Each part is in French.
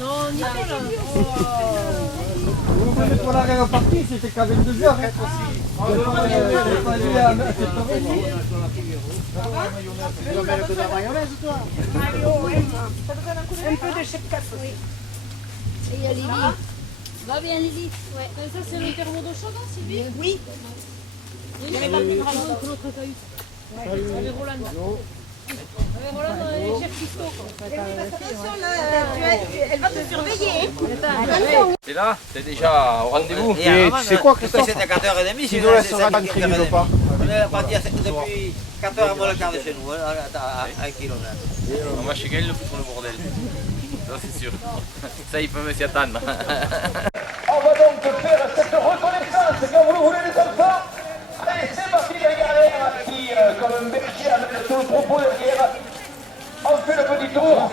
Non, on y va là. Vous venez pour la répartie, c'était qu'à 22h. Un peu de chef café. Et il y a Lily. Va bien Lily. Ouais. Ça c'est le thermo d'eau chaude, Sylvie? Oui. Il y avait pas plus grand que l'autre cahute. Avec Roland. Avec Roland, chef Christo. Attention là, elle va te surveiller. T'es là? T'es déjà au rendez-vous? Et tu sais quoi, Christophe? C'est à 4h30, Tu nous laisses rentrer, ou pas? On est parti depuis 4h avant le quart de chez nous, à 1 km. Moi je suis gagné le foot pour le bordel. Ça c'est sûr. Ça ils peuvent s'y attendre. On va donc faire cette reconnaissance quand vous le voulez les enfants. Allez, c'est parti les galères qui, comme un berger, amène tout le troupeau derrière. On fait le petit tour.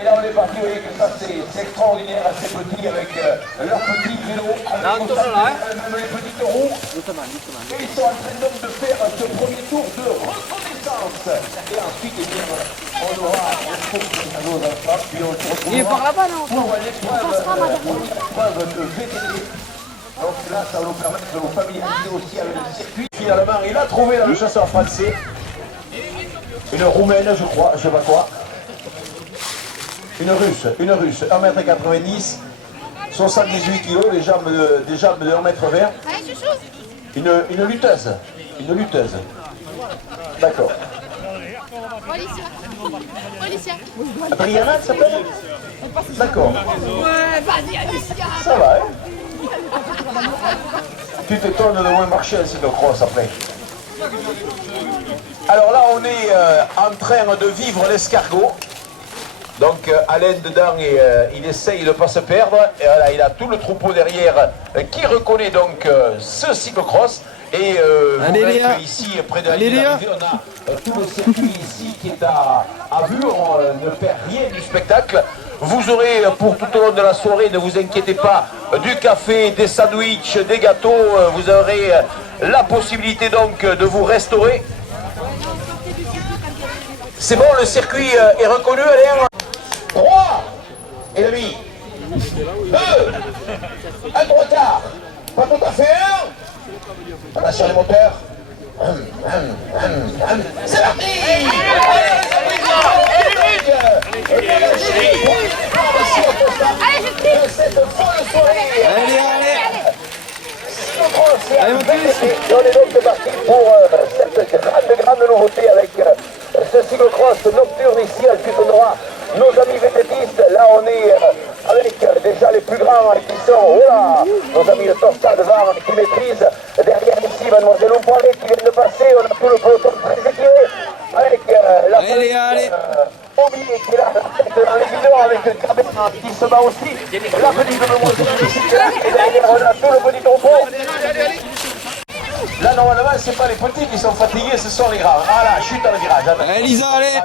Et là on est parti, vous voyez que ça c'est extraordinaire, ces petits avec leurs petits vélos, avec même les petites roues. Et ils sont en train donc de faire ce premier tour de reconnaissance. Et ensuite, eh bien, on aura un tour à nos enfants, puis on se retrouvera. Il est par là-bas, non? Pour l'épreuve de VTT. Donc là, ça va nous permettre de nous familiariser aussi avec le circuit. Finalement, il a trouvé dans le chasseur français une roumaine, je crois, je sais pas quoi. Une russe, 1m90, 78 kg, des jambes de 1m20. Une lutteuse, D'accord. Alicia. Brianna, elle s'appelle? D'accord. Ouais, vas-y Alicia. Ça va, hein? Tu t'étonnes de moins marcher ainsi de crosse après. Alors là, on est en train de vivre l'escargot. Donc Alain dedans, il essaye de ne pas se perdre. Et voilà, il a tout le troupeau derrière qui reconnaît donc ce cyclocross. Et vous voyez ici, près de la ligne d'arrivée, on a tout le circuit ici qui est à vue. On ne perd rien du spectacle. Vous aurez pour tout au long de la soirée, ne vous inquiétez pas, du café, des sandwichs, des gâteaux. Vous aurez la possibilité donc de vous restaurer. C'est bon, le circuit est reconnu, Alain? 3 et demi, 2, un gros quart, pas tout à fait 1. Attention les moteurs. C'est parti. Cette folle soirée. Allez. On est donc parti pour cette grande nouveauté avec ce cyclocross nocturne ici à Cutonora. Nos amis vététistes, là on est avec déjà les plus grands qui sont, voilà, nos amis de Tosta devant qui maîtrisent. Derrière ici, mademoiselle Oupoiré qui vient de passer, on a tout le peloton très éclairé avec la petite Omi qui est là, dans les bidons avec le caméra qui se bat aussi. La petite demoiselle ici qui est là, et derrière on a tout le petit troupeau. Là, normalement, c'est pas les petits qui sont fatigués, ce sont les grands. Ah là, chute dans le virage. Allez, Lisa, allez.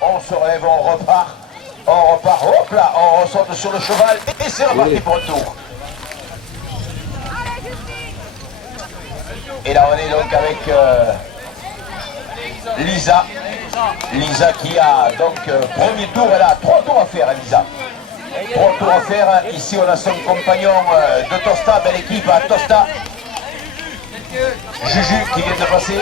On se relève, on repart. Hop là, on saute sur le cheval et c'est reparti pour le tour. Et là, on est donc avec Lisa. Lisa qui a donc premier tour, elle a 3 tours à faire, Lisa. 3 tours à faire. Ici, on a son compagnon de Tosta, belle équipe à Tosta. Juju qui vient de passer.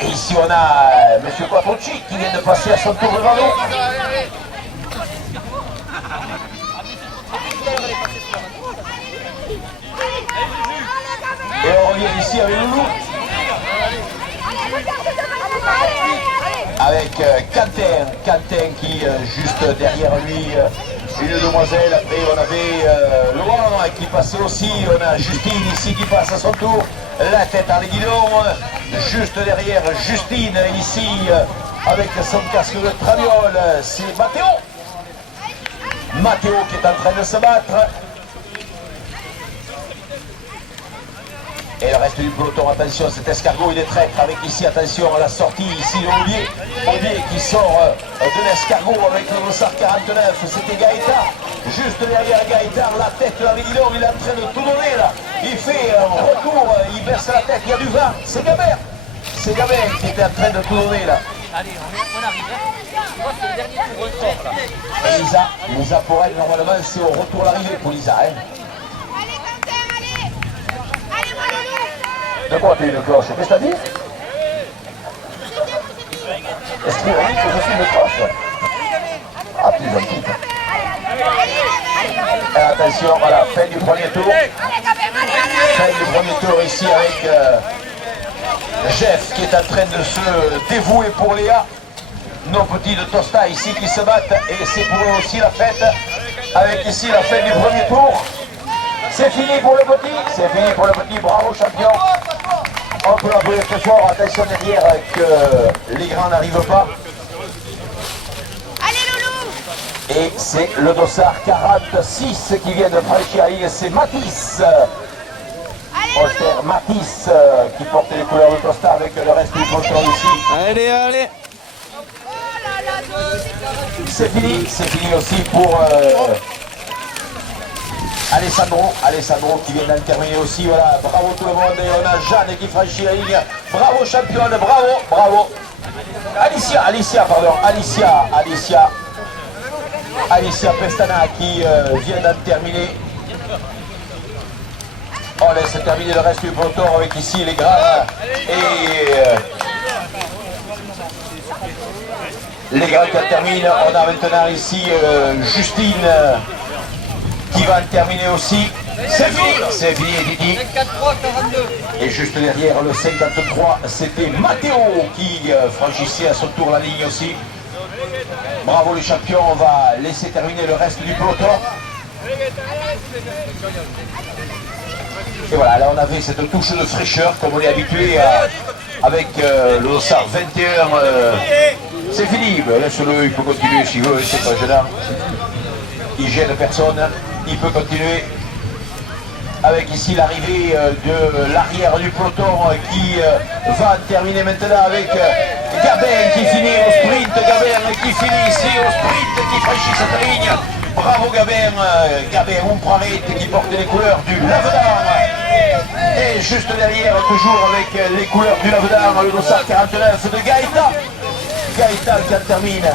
Et ici on a Monsieur Quattrucci qui vient de passer à son tour devant nous. Et on revient ici avec Loulou. Avec Quentin qui juste derrière lui. Une demoiselle, après on avait Laurent qui passait aussi, on a Justine ici qui passe à son tour, la tête dans les guidons, juste derrière Justine ici avec son casque de traviole, c'est Mathéo. Mathéo qui est en train de se battre. Et le reste du peloton, attention, cet escargot il est traître avec ici, attention à la sortie ici, Olivier qui sort de l'escargot avec le Dossard 49, c'était Gaëtan, juste derrière Gaëtan, la tête de la Médidor, il est en train de tout donner là, il fait un retour, il baisse la tête, il y a du vent, c'est Gabert qui était en train de tout donner là. Allez, on arrive. Moi, c'est le dernier tour retour là. Et Lisa pour elle, normalement, c'est au retour à l'arrivée pour Lisa. Hein. Allez, Quentin, allez. Allez, mon loulou. De quoi tu es une cloche? Qu'est-ce que t'as dit? Est-ce qu'il a dit que je suis une cloche? Ah, tu es gentil. Et attention, voilà, fin du premier tour. Fin du premier tour ici avec Jeff qui est en train de se dévouer pour Léa. Nos petits de Tosta ici qui se battent et c'est pour eux aussi la fête. Avec ici la fin du premier tour. C'est fini pour le petit, bravo champion. On peut l'appeler très fort, attention derrière que les grands n'arrivent pas. Allez, loulou. Et c'est le Dossard 46 qui vient de franchir la ligne, c'est Matisse. Oscar Matisse qui porte les couleurs de Tosta avec le reste du peloton ici. Allez. Oh là là, C'est fini aussi pour Alessandro qui vient d'en terminer aussi, voilà, bravo tout le monde, et on a Jeanne qui franchit la ligne, bravo championne, bravo, Alicia Pestana qui vient d'en terminer. On laisse terminer le reste du peloton avec ici les grands et les grands qui en terminent. On a maintenant ici Justine qui va en terminer aussi. C'est fini Didi. Et juste derrière le 53, c'était Matteo qui franchissait à son tour la ligne aussi. Bravo les champions, on va laisser terminer le reste du peloton. Et voilà, là on avait cette touche de fraîcheur comme on est habitué avec le Dossard 21. C'est fini, laisse-le, il peut continuer s'il veut, c'est pas gênant. Il gêne personne, il peut continuer. Avec ici l'arrivée de l'arrière du peloton qui va terminer maintenant avec Gabin qui finit au sprint, Gabin qui finit ici au sprint, qui franchit cette ligne. Bravo Gabin Umpraret qui porte les couleurs du Lavedan. Et juste derrière, toujours avec les couleurs du Lavedan, le Dossard 49 de Gaëtan qui en termine.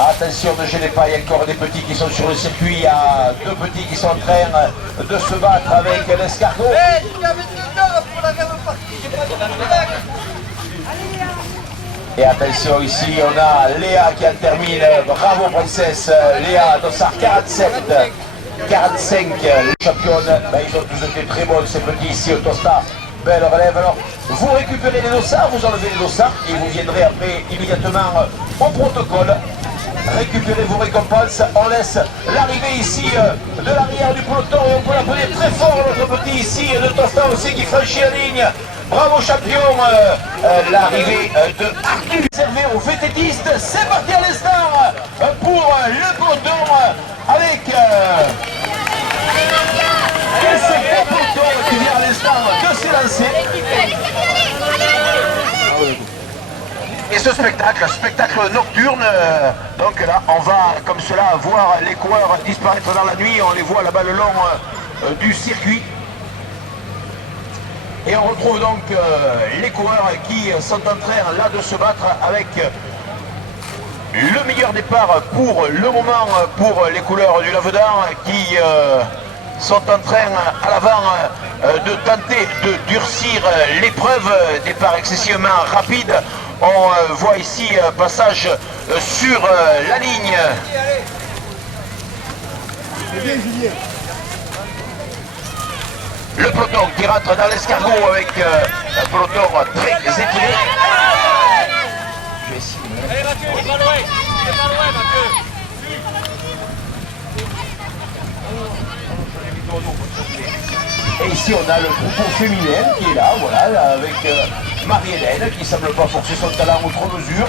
Attention, ne gênez pas, il y a encore des petits qui sont sur le circuit, il y a deux petits qui sont en train de se battre avec l'escargot. Et attention, ici on a Léa qui en termine, bravo princesse, Léa, Dossard 47, 45, les championnes, ben, ils ont tous été très bons ces petits ici au Tosta. Belle relève, alors vous récupérez les dossards, vous enlevez les dossards et vous viendrez après immédiatement au protocole. Récupérez vos récompenses, on laisse l'arrivée ici de l'arrière du peloton et on peut l'appeler très fort notre petit ici de Tosta aussi qui franchit la ligne. Bravo champion, l'arrivée de Arthur servé aux vététistes, c'est parti à l'instant pour le peloton avec ce beau peloton qui vient à l'instant de s'élancer. Et ce spectacle nocturne, donc là on va comme cela voir les coureurs disparaître dans la nuit, on les voit là-bas le long du circuit. Et on retrouve donc les coureurs qui sont en train là de se battre avec le meilleur départ pour le moment pour les couleurs du Lavedan qui sont en train à l'avant de tenter de durcir l'épreuve. Départ excessivement rapide. On voit ici un passage sur la ligne. Le peloton qui rentre dans l'escargot avec un peloton très étiré. Je vais essayer. Allez Mathieu, il est pas loin, Mathieu. Et ici on a le troupeau féminin qui est là, voilà, avec Marie-Hélène qui ne semble pas forcer son talent outre mesure.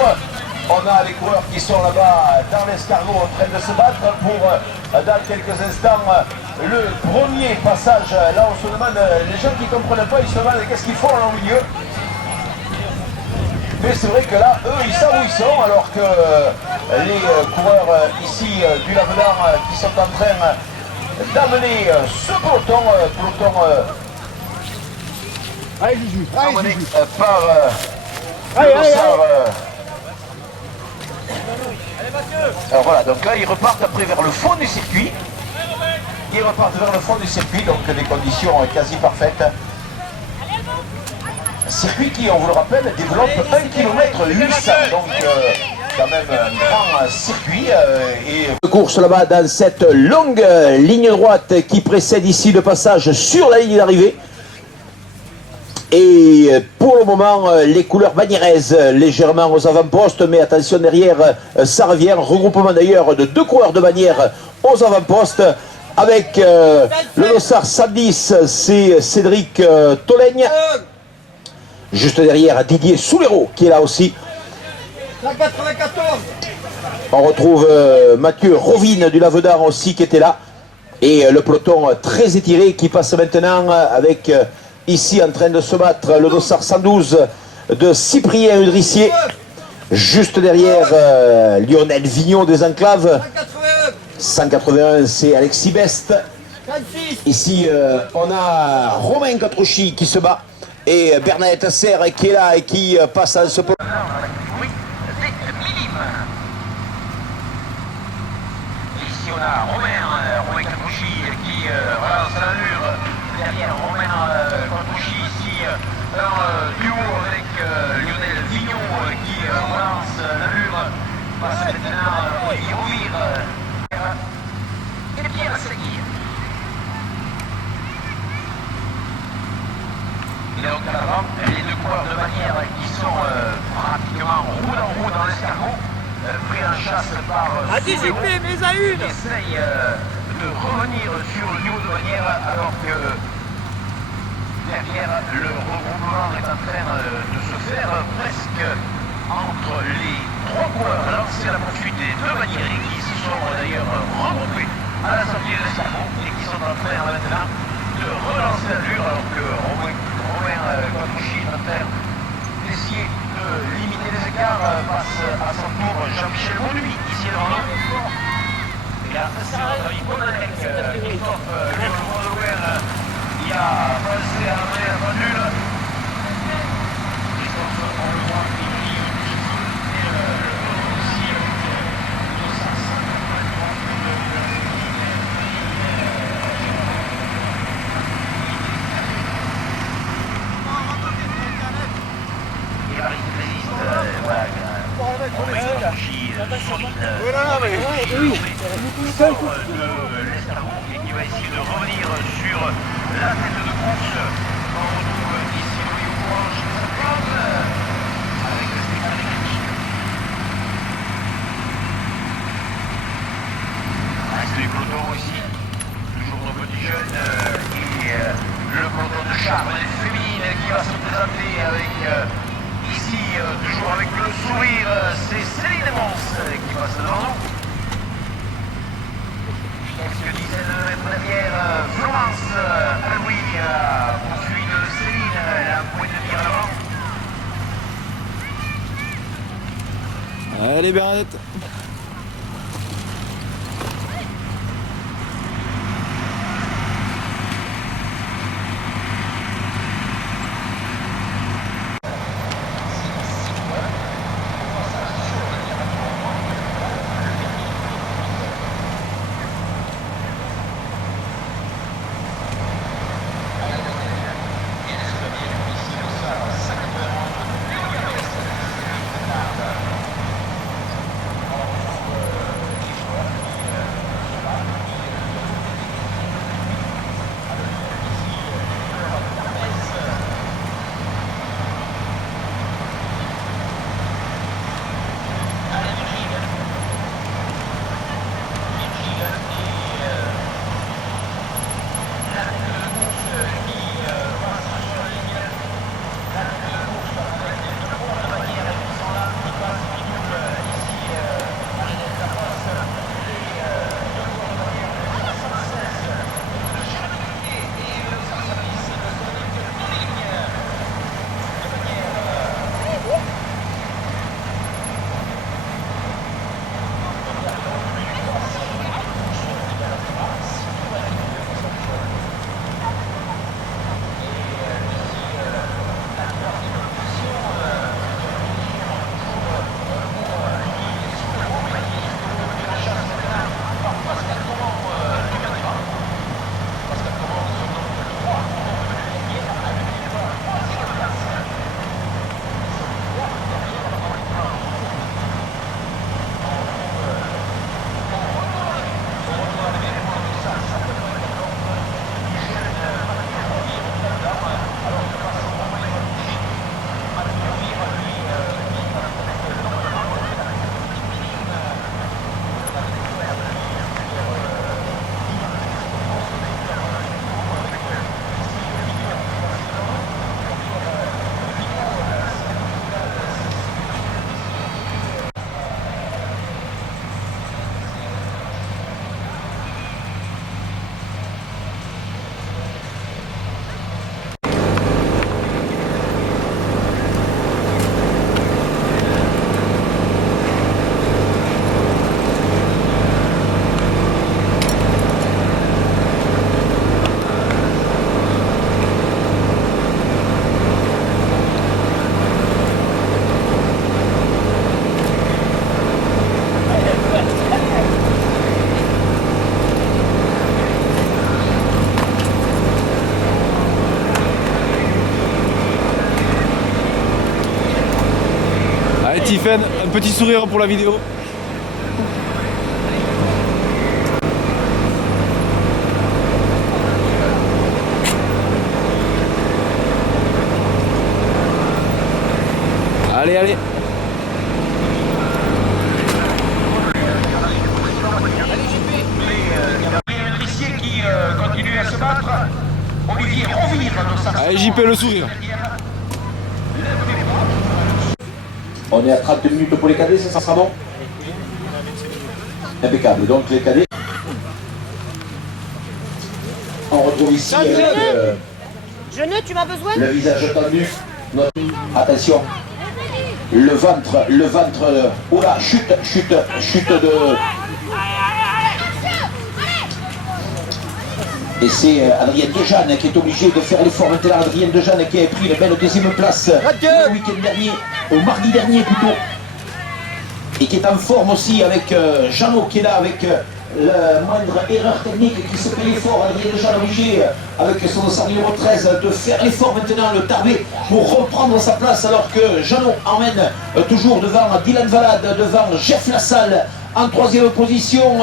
On a les coureurs qui sont là-bas dans l'escargot en train de se battre pour, dans quelques instants, le premier passage. Là, on se demande, les gens qui ne comprennent pas, ils se demandent qu'est-ce qu'ils font là au milieu. Mais c'est vrai que là, eux, ils savent où ils sont, alors que les coureurs ici du Lavedan qui sont en train d'amener ce peloton, Allez, Juju. Allez, amené Juju. par Allez, le allez, dossard. Alors voilà, donc là, ils repartent après vers le fond du circuit. Ils repartent vers le fond du circuit, donc des conditions quasi parfaites. Circuit qui, on vous le rappelle, développe 1 km 800, donc quand même un grand circuit. Et course là-bas dans cette longue ligne droite qui précède ici le passage sur la ligne d'arrivée. Et pour le moment, les couleurs bagnéraise légèrement aux avant-postes, mais attention derrière, ça revient. Regroupement d'ailleurs de 2 coureurs de bannière aux avant-postes. Avec le dossard 110, c'est Cédric Tolaigne. Juste derrière, Didier Soulero qui est là aussi. 194. On retrouve Mathieu Rovine du Lavedan aussi qui était là. Et le peloton très étiré qui passe maintenant avec ici en train de se battre le dossard 112 de Cyprien Udrissier. Juste derrière Lionel Vignon des Enclaves. 181 c'est Alexis Best. Ici on a Romain Catrouchy qui se bat. Et Bernadette Serre qui est là et qui passe à ce peloton. Ici on a Romain Catrouchy qui relance l'allure. Derrière Romain Catrouchy ici un duo avec Lionel Vignon qui relance l'allure. Passe maintenant Irouir et Pierre Segui. Et donc à l'avant, les 2 coureurs de bannière qui sont pratiquement roue dans l'escargot, pris en chasse par Anticiper, mais à une. qui essaye de revenir sur le niveau de bannière alors que derrière le regroupement est en train de se faire presque entre les 3 coureurs lancés à la poursuite des 2 bannières qui se sont d'ailleurs regroupés à la sortie de l'escargot et qui sont en train maintenant de relancer l'allure alors que Romain Catrouchy est en train d'essayer de limiter les écarts, passe à son tour Jean-Michel Bauduit ici devant nous. Et là, c'est notre ami Bonalec, Christophe Lyon-Loire qui a passé à la pendule. Christophe, on le voit, il brille et aussi de sa 53 et qui va essayer de revenir sur la tête de course. On retrouve ici Louis Orange avec Stéphane Ricci. Reste du peloton aussi, toujours nos petits jeunes et le peloton de charme des féminines qui va se présenter avec ici, toujours avec le sourire, c'est Céline Mons qui passe devant nous. Quelques dizaines de mètres derrière, Florence Aloui poursuit de Céline, la pointe de tir à l'avant. Allez, Bernadette. Tiffen, un petit sourire pour la vidéo. Allez, allez. Qui continue à se battre. Olivier Rovire dans sa... Allez, JP, le sourire. On est à 30 minutes pour les cadets, ça sera bon? Impeccable. Donc les cadets. On retrouve ici Genou, tu m'as besoin? le visage tendu. Attention. Le ventre. Oula, chute de. Et c'est Adrien Dejeanne qui est obligé de faire l'effort maintenant. Adrien Dejeanne qui a pris la belle deuxième place le week-end dernier, au mardi dernier plutôt. Et qui est en forme aussi avec Jeannot qui est là avec la moindre erreur technique qui se fait l'effort. Adrien Dejeanne obligé avec son dossard numéro 13 de faire l'effort maintenant, le tarder pour reprendre sa place alors que Jeannot emmène toujours devant Dylan Valade, devant Jeff Lassalle en troisième position.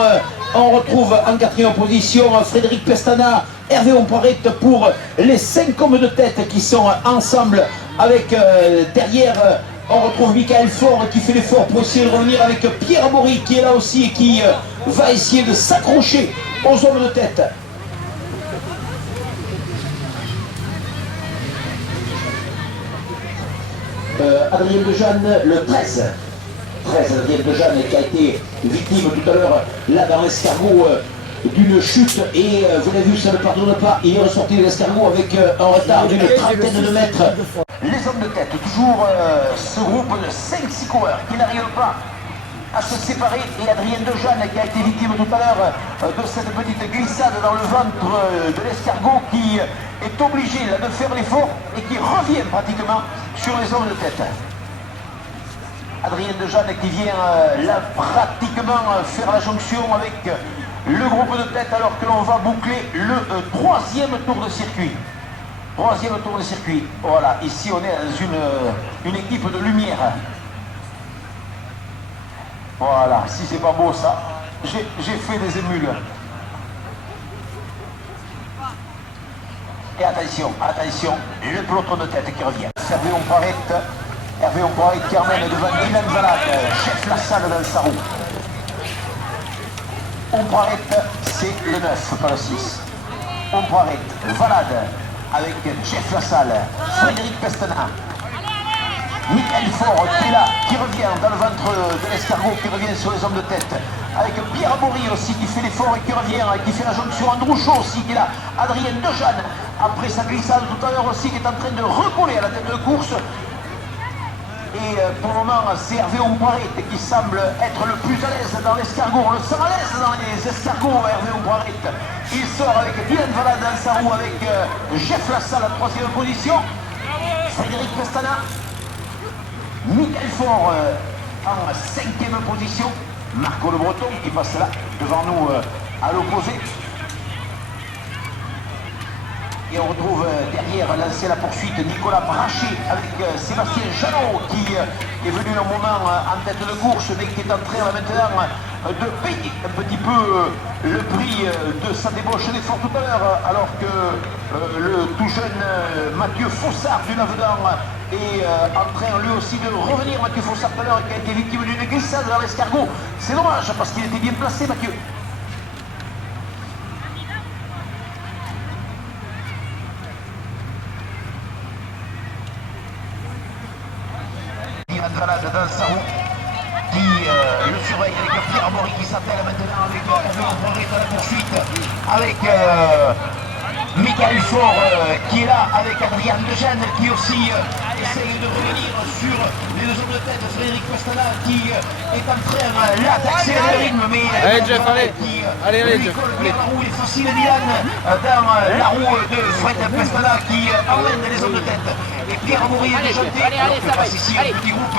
On retrouve en quatrième position Frédéric Pestana, Hervé Ompoiret pour les 5 hommes de tête qui sont ensemble avec derrière. On retrouve Michael Faure qui fait l'effort pour essayer de revenir avec Pierre Amaury qui est là aussi et qui va essayer de s'accrocher aux hommes de tête. Adrien Dejeanne, le 13. Adrien Dejeanne qui a été victime tout à l'heure là dans l'escargot d'une chute et vous l'avez vu, ça ne pardonne pas. Il est ressorti de l'escargot avec un retard d'une trentaine de mètres. Les hommes de tête, toujours ce groupe de 5-6 coureurs qui n'arrivent pas à se séparer et Adrien Dejeanne qui a été victime tout à l'heure de cette petite glissade dans le ventre de l'escargot qui est obligé là, de faire l'effort et qui revient pratiquement sur les hommes de tête. Adrien Dejeanne qui vient là pratiquement faire la jonction avec le groupe de tête alors que l'on va boucler le troisième tour de circuit. Troisième tour de circuit. Voilà, ici on est dans une équipe de lumière. Voilà, si c'est pas beau ça, j'ai fait des émules. Et attention, le peloton de tête qui revient. Hervé Ompoiret qui emmène devant Dylan Valade, Chef Lassalle dans sa roue. Ompoiret, c'est le 9, pas le 6. Ompoiret, Valade, avec Chef Lassalle, Frédéric Pestana. Michael Faure qui est là, qui revient dans le ventre de l'escargot, qui revient sur les hommes de tête. Avec Pierre Amaury aussi qui fait l'effort et qui revient, qui fait la jonction. Androuchot aussi qui est là. Adrien Dejeanne, après sa glissade tout à l'heure aussi, qui est en train de recoller à la tête de course. Et pour le moment, c'est Hervé Ompoiret qui semble être le plus à l'aise dans l'escargot. On le sent à l'aise dans les escargots, Hervé Ompoiret. Il sort avec Dylan Valade dans sa roue, avec Jeff Lassalle en troisième position. Frédéric Pestana. Michael Faure en cinquième position. Marco Le Breton qui passe là, devant nous à l'opposé. Et on retrouve derrière lancer la poursuite Nicolas Brachet avec Sébastien Jeannot qui est venu un moment en tête de course mais qui est en train maintenant de payer un petit peu le prix de sa débauche d'effort tout à l'heure alors que le tout jeune Mathieu Fossard du Lavedan est en train lui aussi de revenir. Mathieu Fossard tout à l'heure qui a été victime d'une glissade dans l'escargot. C'est dommage parce qu'il était bien placé Mathieu. Valade dans sa roue qui le surveille avec Pierre Amaury qui s'attelle maintenant avec Hervé Ompoiret à la poursuite avec Michael Faure qui est là avec Adrien Dejeanne qui aussi essaye de revenir sur les deux hommes de tête. Frédéric Pestana qui est en train là d'accélérer le rythme mais allez Jeff, allez Jeff, la roue est facile Dylan dans la roue de Fred Pestana qui emmène les hommes de tête. Et Pierre Amaury est déjanté, alors que passe ici un petit groupe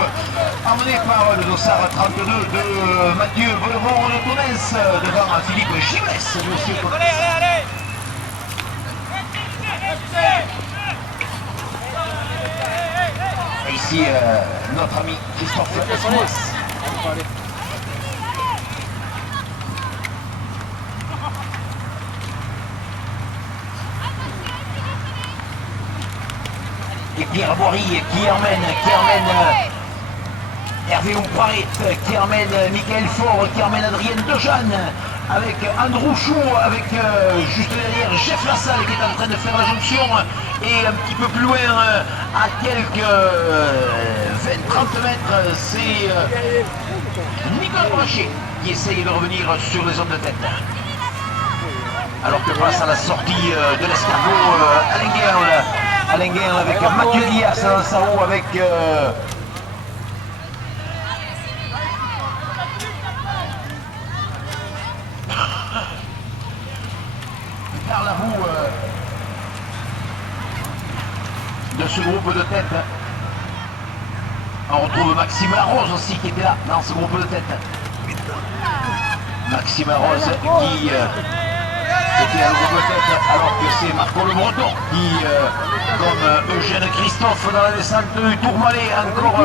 emmené par le dossard 32 de Mathieu Bollevon de Comens devant Philippe Gimès. Et ici notre ami Christophe Escomas. Et Pierre Boiry qui emmène Hervé Ouparet, qui emmène Michael Faure, qui emmène Adrien Dejeanne, avec Andrew Chou, avec juste derrière Jeff Lassalle qui est en train de faire la jonction, et un petit peu plus loin, à quelques 20-30 mètres, c'est Nicolas Brachet qui essaye de revenir sur les zones de tête. Alors que passe à la sortie de l'escargot Alain Guerre avec Mathieu Diaz dans le salon avec Carl Laroux de ce groupe de tête. On retrouve Maxime Arose aussi qui était là dans ce groupe de tête. Maxime Arose qui était à le groupe de tête alors que c'est Marco Le Breton qui, comme Eugène Christophe dans la descente du Tourmalet, encore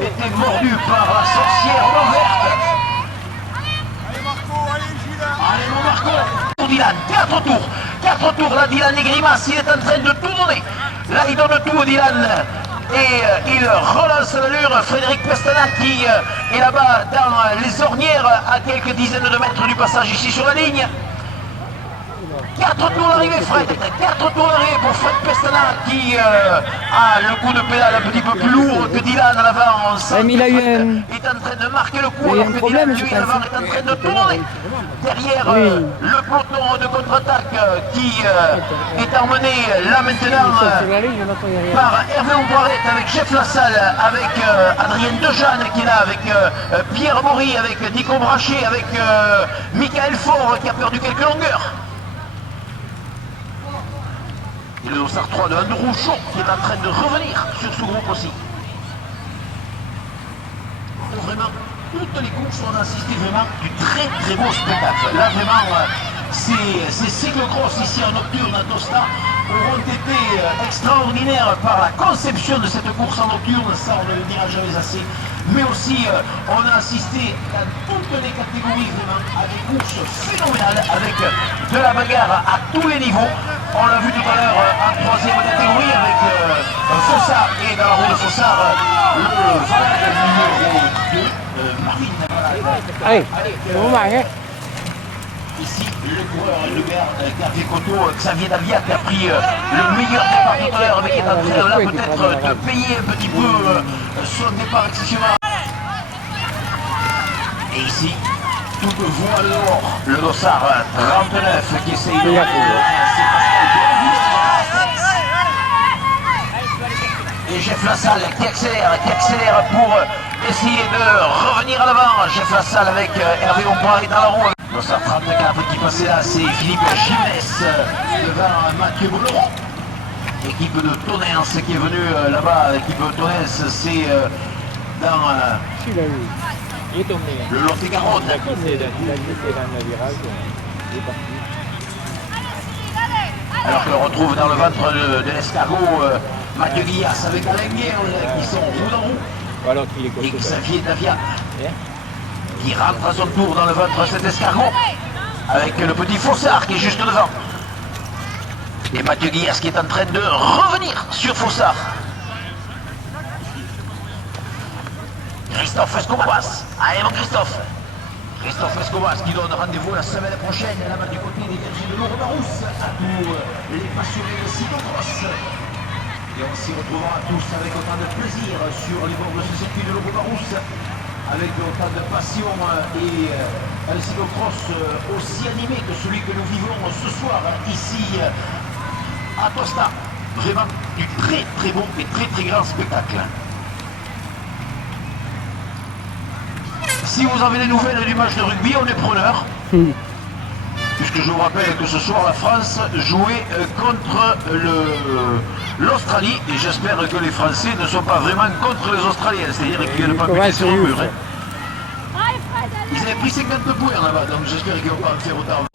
était mordu par la sorcière verte. Allez mon Marco, Dylan, 4 tours, là Dylan et Grimace, il est en train de tout donner. Là il donne tout Dylan et il relance l'allure. Frédéric Pestana qui est là-bas dans les ornières à quelques dizaines de mètres du passage ici sur la ligne. 4 tours d'arrivée Fred, 4 tours d'arrivée pour Fred Pestana qui a le coup de pédale un petit peu plus lourd que Dylan à l'avant. On sent il a eu un... est en train de marquer le coup il a eu alors un que problème, Dylan, lui, je à l'avant, pense. est en train de tourner. Derrière le peloton de contre-attaque qui est emmené là maintenant par Hervé Ouparet avec Jeff Lassalle, avec Adrien Dejeanne qui est là, avec Pierre Boiry, avec Nico Brachet, avec Michael Faure qui a perdu quelques longueurs. Et le Dossard 3 de Andrew Chou qui est en train de revenir sur ce groupe aussi. Vraiment, toutes les courses, on a assisté vraiment du très beau spectacle. Là vraiment, ces cyclocross ici en nocturne à Tosta auront été extraordinaires par la conception de cette course en nocturne, ça on ne le dira jamais assez. Mais aussi, on a assisté à toutes les catégories vraiment à des courses phénoménales avec de la bagarre à tous les niveaux. On l'a vu tout à l'heure en troisième catégorie avec Fossard et dans la roue de Fossard le numéro 2, Marvin. Allez, c'est bon, hein. Ici, le coureur, le gars, Xavier Coteau, Xavier Davia qui a pris le meilleur départ tout à l'heure, mais qui est en train là peut-être de payer un petit peu son départ excessivement. Et ici, toute voie dehors, le Dossard 39 qui essaye de... Et Jeff Lassalle qui accélère pour essayer de revenir à l'avant. Jeff Lassalle avec Hervé Ouparet dans la roue. Dossard 34 qui passait là, c'est Philippe Gimès devant Mathieu Boulon. Équipe de Tonens qui est venue là-bas. Équipe de Tonens, c'est dans le Lot-et-Garonne. Alors que l'on retrouve dans le ventre de l'escargot Mathieu Guillas avec Alain Guerre qui sont roue dans roue. Et Xavier Davia qui rentre à son tour dans le ventre de cet escargot avec le petit Fossard qui est juste devant. Et Mathieu Guillas qui est en train de revenir sur Fossard. Christophe Escomas. Allez mon Christophe. Christophe Escomas qui donne rendez-vous la semaine prochaine là-bas du côté des vergers de l'Ourobarousse à tous les passionnés de cyclocross. Et on s'y retrouvera tous avec autant de plaisir sur les bords de ce circuit de l'Ourobarousse, avec autant de passion et un cyclocross aussi animé que celui que nous vivons ce soir ici à Tosta. Vraiment du très bon et très grand spectacle. Si vous avez des nouvelles du match de rugby, on est preneur. Puisque je vous rappelle que ce soir la France jouait contre l'Australie et j'espère que les Français ne sont pas vraiment contre les Australiens, c'est-à-dire qu'ils ne viennent pas buter sur le mur. Ils avaient pris 50 points là-bas, donc j'espère qu'ils ne vont pas en faire autant.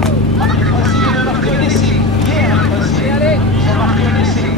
On a marqué un essai. Hier, on a marqué un essai. On a marqué un essai.